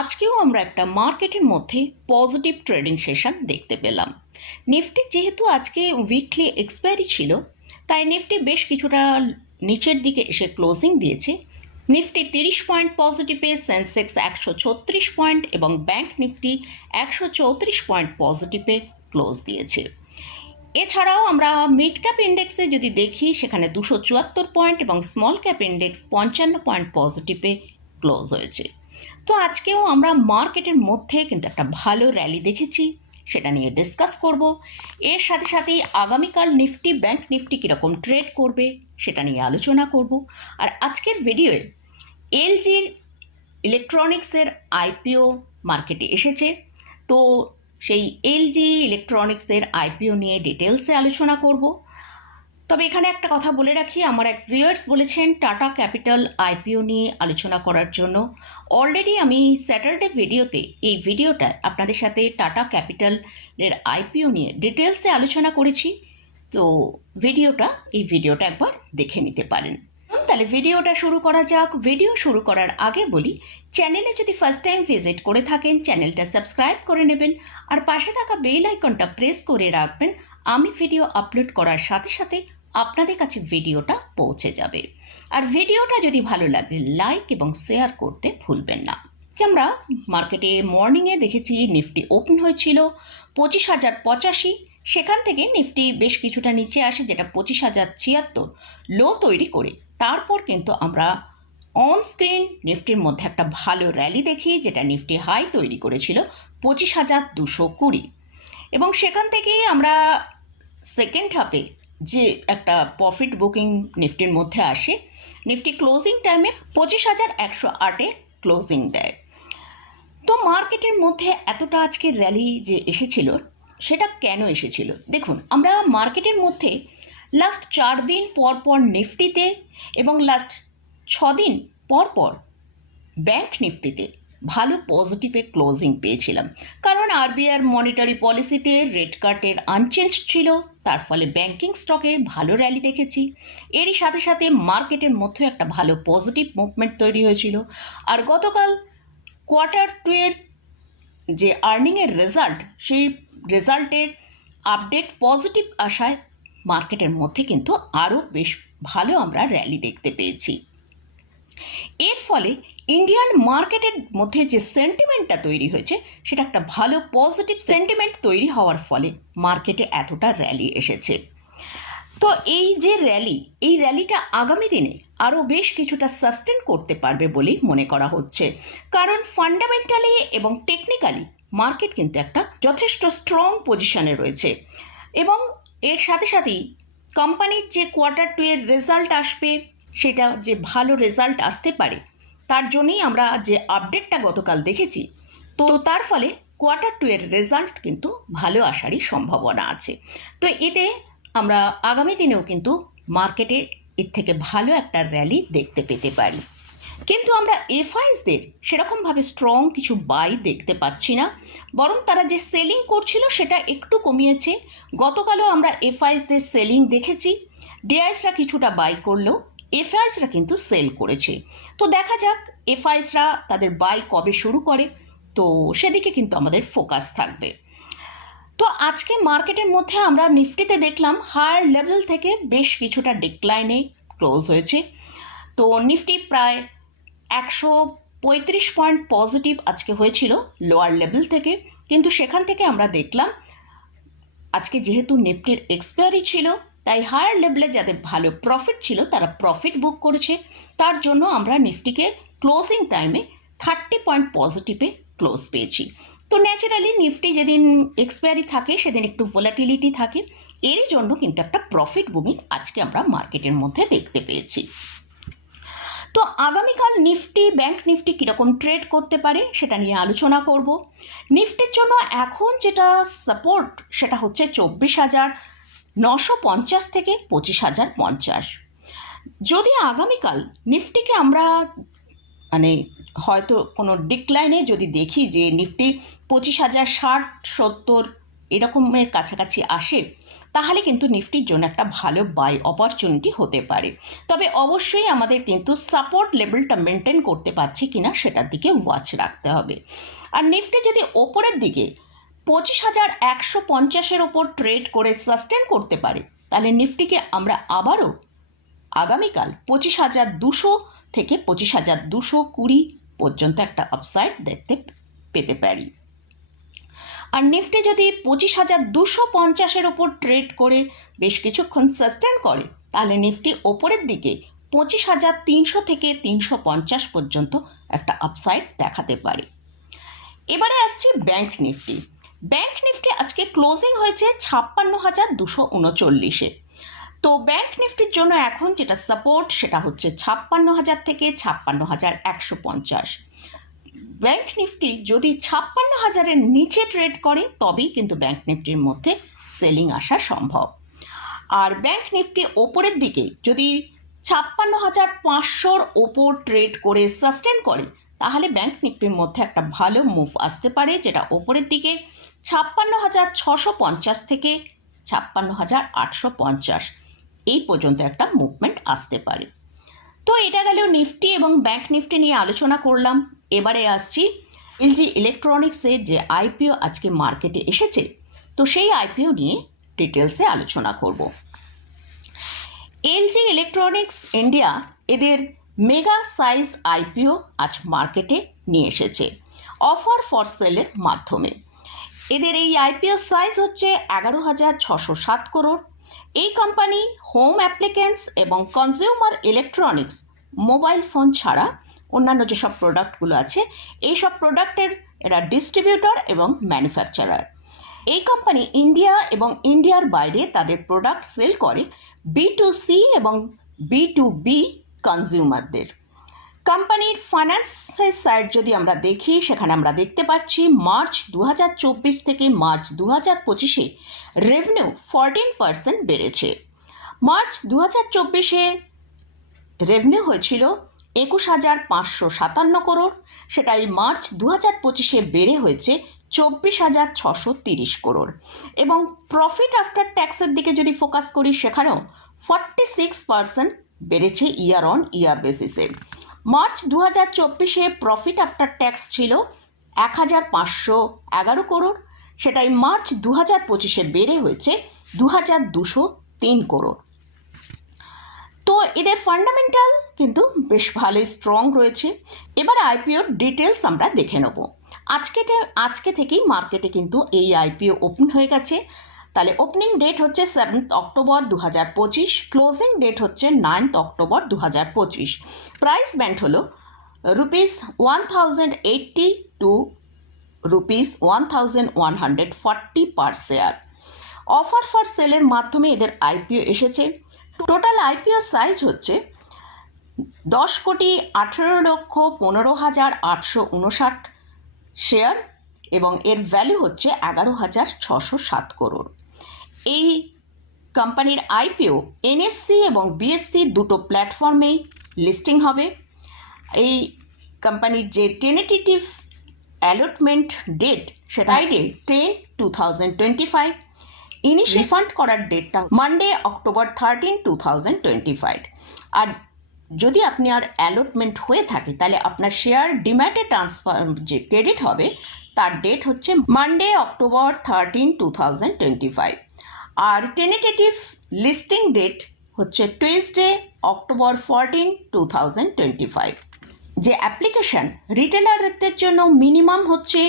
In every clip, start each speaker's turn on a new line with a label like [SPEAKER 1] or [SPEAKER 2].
[SPEAKER 1] আজকেও আমরা একটা মার্কেটের মধ্যে পজিটিভ ট্রেডিং সেশন দেখতে পেলাম। নিফটি যেহেতু আজকে উইকলি এক্সপায়ারি ছিল, তাই নিফটি বেশ কিছুটা নিচের দিকে এসে ক্লোজিং দিয়েছে। নিফটি তিরিশ পয়েন্ট পজিটিভে সেন্সেক্স একশো ছত্রিশ পয়েন্ট এবং ব্যাংক নিফটি একশো চৌত্রিশ পয়েন্ট পজিটিভে ক্লোজ দিয়েছে। এছাড়াও আমরা মিড ক্যাপ ইন্ডেক্সে যদি দেখি, সেখানে দুশো চুয়াত্তর পয়েন্ট এবং স্মল ক্যাপ ইন্ডেক্স পঞ্চান্ন পয়েন্ট পজিটিভে ক্লোজ হয়েছে। তো আজকেও আমরা মার্কেটের মধ্যে কিন্তু একটা ভালো র্যালি দেখেছি। সেটা নিয়ে ডিসকাস করব। এর সাথে সাথেই আগামীকাল নিফটি, ব্যাংক নিফটি কীরকম ট্রেড করবে সেটা নিয়ে আলোচনা করব। আর আজকের ভিডিওয়ে এলজির ইলেকট্রনিক্সের আইপিও মার্কেটে এসেছে। তো সেই এলজি ইলেকট্রনিক্সের আইপিও নিয়ে ডিটেলসে আলোচনা করব। তবে এখানে একটা কথা বলে রাখি, আমার এক ভিউয়ার্স বলেছেন, টাটা ক্যাপিটাল আইপিও নিয়ে আলোচনা করার জন্য। অলরেডি আমি স্যাটারডে ভিডিওতে এই ভিডিওটা আপনাদের সাথে টাটা ক্যাপিটালের আইপিও নিয়ে ডিটেলসে আলোচনা করেছি। তো ভিডিওটা এই ভিডিওটা একবার দেখে নিতে পারেন। তাহলে ভিডিওটা শুরু করা যাক। ভিডিও শুরু করার আগে বলি চ্যানেলে যদি ফার্স্ট টাইম ভিজিট করে থাকেন চ্যানেলটা সাবস্ক্রাইব করে নেবেন। আর পাশে থাকা বেল আইকনটা প্রেস করে রাখবেন। আমি ভিডিও আপলোড করার সাথে সাথে আপনাদের কাছে ভিডিওটা পৌঁছে যাবে। আর ভিডিওটা যদি ভালো লাগে লাইক এবং শেয়ার করতে ভুলবেন না। আমরা মার্কেটে মর্নিংয়ে দেখেছি নিফটি ওপেন হয়েছিল, পঁচিশ হাজার পঁচাশি। সেখান থেকে নিফটি বেশ কিছুটা নিচে আসে, যেটা পঁচিশ হাজার ছিয়াত্তর। লো তৈরি করে তারপর কিন্তু আমরা অন স্ক্রিন নিফটির মধ্যে একটা ভালো র্যালি দেখি, যেটা নিফটি হাই তৈরি করেছিল, পঁচিশ হাজার দুশো কুড়ি। এবং সেখান থেকেই আমরা সেকেন্ড হাফে যে একটা প্রফিট বুকিং নিফটির মধ্যে আসে, নিফটি ক্লোজিং টাইমে পঁচিশ হাজার একশো আটে ক্লোজিং দেয়। তো মার্কেটের মধ্যে এতটা আজকে র্যালি যে এসেছিল, সেটা কেন এসেছিল? দেখুন, আমরা মার্কেটের মধ্যে লাস্ট চার দিন পর পর নিফটিতে এবং লাস্ট ছ দিন পর পর ব্যাংক নিফটিতে ভালো পজিটিভে ক্লোজিং পেয়েছিলাম। কারণ আরবিআর মনিটারি পলিসিতে রেড কার্টের আনচেঞ্জ ছিল। তার ফলে ব্যাংকিং স্টকে ভালো র্যালি দেখেছি। এরই সাথে সাথে মার্কেটের মধ্যে একটা ভালো পজিটিভ মুভমেন্ট তৈরি হয়েছিল। আর গতকাল কোয়ার্টার টু এর যে আর্নিংয়ের রেজাল্ট সেই রেজাল্টের আপডেট পজিটিভ আসায় মার্কেটের মধ্যে কিন্তু আরও বেশ ভালো আমরা র্যালি দেখতে পেয়েছি। এর ফলে ইন্ডিয়ান মার্কেটের মধ্যে যে সেন্টিমেন্টটা তৈরি হয়েছে, সেটা একটা ভালো পজিটিভ সেন্টিমেন্ট তৈরি হওয়ার ফলে মার্কেটে এতটা র্যালি এসেছে। তো এই যে র্যালি এই র্যালিটা আগামী দিনে আরও বেশ কিছুটা সাস্টেন করতে পারবে বলেই মনে করা হচ্ছে। কারণ ফান্ডামেন্টালি এবং টেকনিক্যালি মার্কেট কিন্তু একটা যথেষ্ট স্ট্রং পজিশনে রয়েছে। এবং এর সাথে সাথেই কোম্পানির যে কোয়ার্টার টু এর রেজাল্ট আসবে সেটা যে ভালো রেজাল্ট আসতে পারে, তার জন্যই আমরা যে আপডেটটা গতকাল দেখেছি, তো তার ফলে কোয়ার্টার টু এর রেজাল্ট কিন্তু ভালো আসারই সম্ভাবনা আছে। তো এতে আমরা আগামী দিনেও কিন্তু মার্কেটে এর থেকে ভালো একটা র্যালি দেখতে পেতে পারি। কিন্তু আমরা এফআইসদের সেরকমভাবে স্ট্রং কিছু বাই দেখতে পাচ্ছি না, বরং তারা যে সেলিং করছিল সেটা একটু কমিয়েছে। গতকালও আমরা এফআইসদের সেলিং দেখেছি ডিআইসরা কিছুটা বাই করলেও এফআইসরা কিন্তু সেল করেছে। তো দেখা যাক এফআইসরা তাদের বাই কবে শুরু করে। তো সেদিকে কিন্তু আমাদের ফোকাস থাকবে। তো আজকে মার্কেটের মধ্যে আমরা নিফটিতে দেখলাম হায়ার লেভেল থেকে বেশ কিছুটা ডিক্লাইনে ক্লোজ হয়েছে। তো নিফটি প্রায় একশো পঁয়ত্রিশ পয়েন্ট পজিটিভ আজকে হয়েছিল লোয়ার লেভেল থেকে। কিন্তু সেখান থেকে আমরা দেখলাম আজকে যেহেতু নিফটির এক্সপায়ারি ছিল তাই হায়ার লেভেলে যাদের ভালো প্রফিট ছিল তারা প্রফিট বুক করেছে। তার জন্য আমরা নিফটিকে ক্লোজিং টাইমে থার্টি পয়েন্ট পজিটিভে ক্লোজ পেয়েছি। তো ন্যাচারালি নিফটি যেদিন এক্সপায়ারি থাকে, সেদিন একটু ভোলাটিলিটি থাকে। এরই জন্য কিন্তু একটা প্রফিট বুমিং আজকে আমরা মার্কেটের মধ্যে দেখতে পেয়েছি। তো আগামীকাল নিফটি ব্যাংক নিফটি কীরকম ট্রেড করতে পারে সেটা নিয়ে আলোচনা করব। নিফটির জন্য এখন যেটা সাপোর্ট সেটা হচ্ছে চব্বিশ হাজার। নশো পঞ্চাশ থেকে পঁচিশ হাজার পঞ্চাশ। যদি আগামীকাল নিফটিকে আমরা মানে হয়তো কোনো ডিক্লাইনে যদি দেখি যে নিফটি পঁচিশ হাজার ষাট, সত্তর এরকমের কাছাকাছি আসে, তাহলে কিন্তু নিফটির জন্য একটা ভালো বাই অপরচুনিটি হতে পারে। তবে অবশ্যই আমাদের কিন্তু সাপোর্ট লেভেলটা মেনটেন করতে পারছি কিনা সেটার দিকে ওয়াচ রাখতে হবে। আর নিফটি যদি ওপরের দিকে পঁচিশ হাজার একশো পঞ্চাশের ওপর ট্রেড করে সাস্টেন করতে পারে। তাহলে নিফটিকে আমরা আবারও আগামীকাল পঁচিশ হাজার দুশো থেকে পঁচিশ হাজার দুশো কুড়ি পর্যন্ত একটা আপসাইড দেখতে পেতে পারি। আর নিফটি যদি পঁচিশ হাজার দুশো পঞ্চাশের ওপর ট্রেড করে বেশ কিছুক্ষণ সাস্টেন করে, তাহলে নিফটি ওপরের দিকে পঁচিশ হাজার তিনশো থেকে তিনশো পঞ্চাশ পর্যন্ত একটা আপসাইড দেখাতে পারে। এবারে আসছি ব্যাংক নিফটি। ব্যাংক নিফটি আজকে ক্লোজিং হয়েছে ছাপ্পান্ন হাজার দুশো উনচল্লিশে। তো ব্যাংক নিফটির জন্য এখন যেটা সাপোর্ট সেটা হচ্ছে ছাপ্পান্ন হাজার থেকে ছাপ্পান্ন হাজার একশো পঞ্চাশ। ব্যাংক নিফটি যদি ছাপ্পান্ন হাজারের নিচে ট্রেড করে, তবেই কিন্তু ব্যাংক নিফটির মধ্যে সেলিং আসা সম্ভব। আর ব্যাংক নিফটি ওপরের দিকে যদি ছাপ্পান্ন হাজার পাঁচশোর ওপর ট্রেড করে সাস্টেন করে, তাহলে ব্যাংক নিফটির মধ্যে একটা ভালো মুভ আসতে পারে, যেটা ওপরের দিকে ছাপ্পান্ন হাজার ছশো পঞ্চাশ থেকে ছাপ্পান্ন হাজার আটশো পঞ্চাশ। এই পর্যন্ত একটা মুভমেন্ট আসতে পারে। তো এটা গেল নিফটি এবং ব্যাংক নিফটি নিয়ে আলোচনা করলাম। এবারে আসছি এলজি ইলেকট্রনিক্সের যে আইপিও আজকে মার্কেটে এসেছে, তো সেই আইপিও নিয়ে ডিটেলসে আলোচনা করব। এলজি ইলেকট্রনিক্স ইন্ডিয়া এদের মেগা সাইজ আইপিও আজ মার্কেটে নিয়ে এসেছে। অফার ফর সেলের মাধ্যমে। এদের এই আইপিও সাইজ হচ্ছে এগারো হাজার ছশো সাত করোড় এই কোম্পানি হোম অ্যাপ্লিকেন্স এবং কনজিউমার ইলেকট্রনিক্স মোবাইল ফোন ছাড়া অন্যান্য যেসব প্রোডাক্টগুলো আছে এই সব প্রোডাক্টের এরা ডিস্ট্রিবিউটর এবং ম্যানুফ্যাকচারার এই কোম্পানি ইন্ডিয়া এবং ইন্ডিয়ার বাইরে তাদের প্রোডাক্ট সেল করে বি টু সি এবং বি টু বি কনজিউমারদের কোম্পানির ফাইন্যান্সের সাইড যদি আমরা দেখি, সেখানে আমরা দেখতে পাচ্ছি মার্চ দু হাজার চব্বিশ থেকে মার্চ দু হাজার পঁচিশে রেভিনিউ ফরটিন পার্সেন্ট বেড়েছে। মার্চ দু হাজার চব্বিশে রেভিনিউ হয়েছিল একুশ হাজার পাঁচশো সাতান্ন করোড় সেটাই মার্চ দু হাজার পঁচিশে বেড়ে হয়েছে চব্বিশ হাজার ছশো তিরিশ করোড় এবং প্রফিট আফটার ট্যাক্সের দিকে যদি ফোকাস করি, সেখানেও ফর্টি সিক্স পার্সেন্ট বেড়েছে ইয়ার অন ইয়ার বেসিসে মার্চ দু হাজার চব্বিশে প্রফিট আফটার ট্যাক্স ছিল এক হাজার পাঁচশো এগারো করোড়। সেটাই মার্চ দু হাজার পঁচিশে বেড়ে হয়েছে দু হাজার দুশো তিন করোড়। তো এদের ফান্ডামেন্টাল কিন্তু বেশ ভালোই স্ট্রং রয়েছে। এবার আইপিওর ডিটেলস আমরা দেখে নেব। আজকে আজকে থেকেই মার্কেটে কিন্তু এই আইপিও ওপেন হয়ে গেছে। তাহলে ওপেনিং ডেট হচ্ছে সেভেন্থ অক্টোবর দু হাজার পঁচিশ ক্লোজিং ডেট হচ্ছে নাইনথ অক্টোবর দু হাজার পঁচিশ। প্রাইস ব্যান্ড হলো rupees one thousand eighty two rupees one thousand one hundred forty per share offer for সেলের মাধ্যমে এদের আইপিও এসেছে। টোটাল আইপিও সাইজ হচ্ছে দশ কোটি আঠেরো লক্ষ পনেরো হাজার আটশো উনষাট শেয়ার এবং এর ভ্যালু হচ্ছে এগারো হাজার ছশো সাত করোড়। এই কোম্পানির আইপিও এনএসসি এবং বিএসসি দুটো প্ল্যাটফর্মেই লিস্টিং হবে। এই কোম্পানির যে টেনেটিভ অ্যালটমেন্ট ডেট সেটা আইডে ten two thousand twenty five ইনিশ refund করার ডেটটা Monday October thirteen two thousand twenty five আর যদি আপনি আর অ্যালটমেন্ট হয়ে থাকে তাহলে আপনার শেয়ার ডিম্যাটে ট্রান্সফার যে ক্রেডিট হবে তার ডেট হচ্ছে Monday October thirteen two thousand twenty five আর টেনেটেটিভ লিস্টিং ডেট হচ্ছে Tuesday October fourteen two thousand twenty five যে অ্যাপ্লিকেশন রিটেলারদের জন্য মিনিমাম হচ্ছে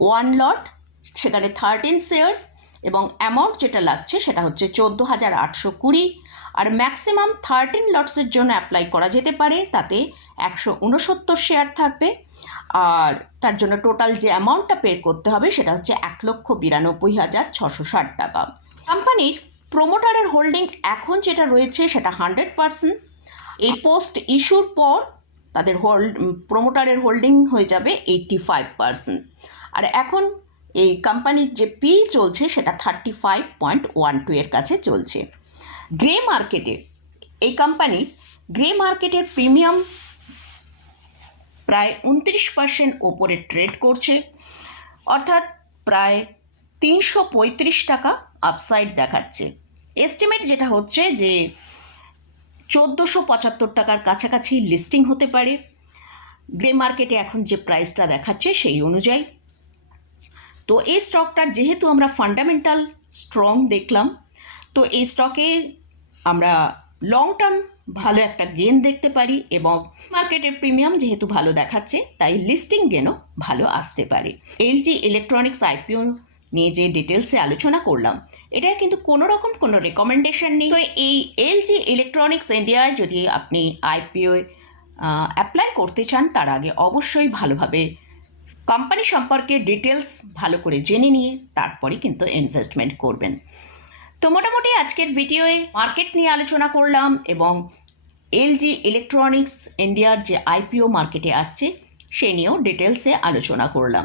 [SPEAKER 1] ওয়ান লট সেখানে থার্টিন শেয়ার্স এবং অ্যামাউন্ট যেটা লাগছে সেটা হচ্ছে চোদ্দ হাজার আটশো কুড়ি। আর ম্যাক্সিমাম থার্টিন লটসের জন্য অ্যাপ্লাই করা যেতে পারে, তাতে একশো উনসত্তর শেয়ার থাকবে। আর তার জন্য টোটাল যে অ্যামাউন্টটা পে করতে হবে সেটা হচ্ছে এক লক্ষ বিরানব্বই হাজার ছশো ষাট টাকা। কোম্পানির প্রোমোটারের হোল্ডিং এখন যেটা রয়েছে সেটা হান্ড্রেড পারসেন্ট এই পোস্ট ইস্যুর পর তাদের হোল্ড প্রোমোটারের হোল্ডিং হয়ে যাবে এইটটি ফাইভ পারসেন্ট আর এখন এই কোম্পানির যে পি চলছে সেটা thirty five point one two এর কাছে চলছে। গ্রে মার্কেটে এই কোম্পানির গ্রে মার্কেটের প্রিমিয়াম প্রায় উনত্রিশ পার্সেন্ট ওপরে ট্রেড করছে। অর্থাৎ প্রায় তিনশো পঁয়ত্রিশ টাকা আপসাইড দেখাচ্ছে। এস্টিমেট যেটা হচ্ছে যে, চোদ্দোশো পঁচাত্তর টাকার কাছাকাছি লিস্টিং হতে পারে। গ্রে মার্কেটে এখন যে প্রাইসটা দেখাচ্ছে সেই অনুযায়ী। তো এই স্টকটা যেহেতু আমরা ফান্ডামেন্টাল স্ট্রং দেখলাম, তো এই স্টকে আমরা লং টার্ম ভালো একটা গেন দেখতে পারি এবং মার্কেটের প্রিমিয়াম যেহেতু ভালো দেখাচ্ছে, তাই লিস্টিং গেনও ভালো আসতে পারে। এলজি ইলেকট্রনিক্স আইপিও নিয়ে যে ডিটেলসে আলোচনা করলাম, এটা কিন্তু কোনো রকম কোনো রেকমেন্ডেশন নেই। তো এই এলজি ইলেকট্রনিক্স ইন্ডিয়ায় যদি আপনি আইপিও অ্যাপ্লাই করতে চান, তার আগে অবশ্যই ভালোভাবে কোম্পানি সম্পর্কে ডিটেলস ভালো করে জেনে নিয়ে, তারপরে কিন্তু ইনভেস্টমেন্ট করবেন। তো মোটামুটি আজকের ভিডিওয়ে মার্কেট নিয়ে আলোচনা করলাম এবং এলজি ইলেকট্রনিক্স ইন্ডিয়ার যে আইপিও মার্কেটে আসছে, সে নিয়েও ডিটেলসে আলোচনা করলাম।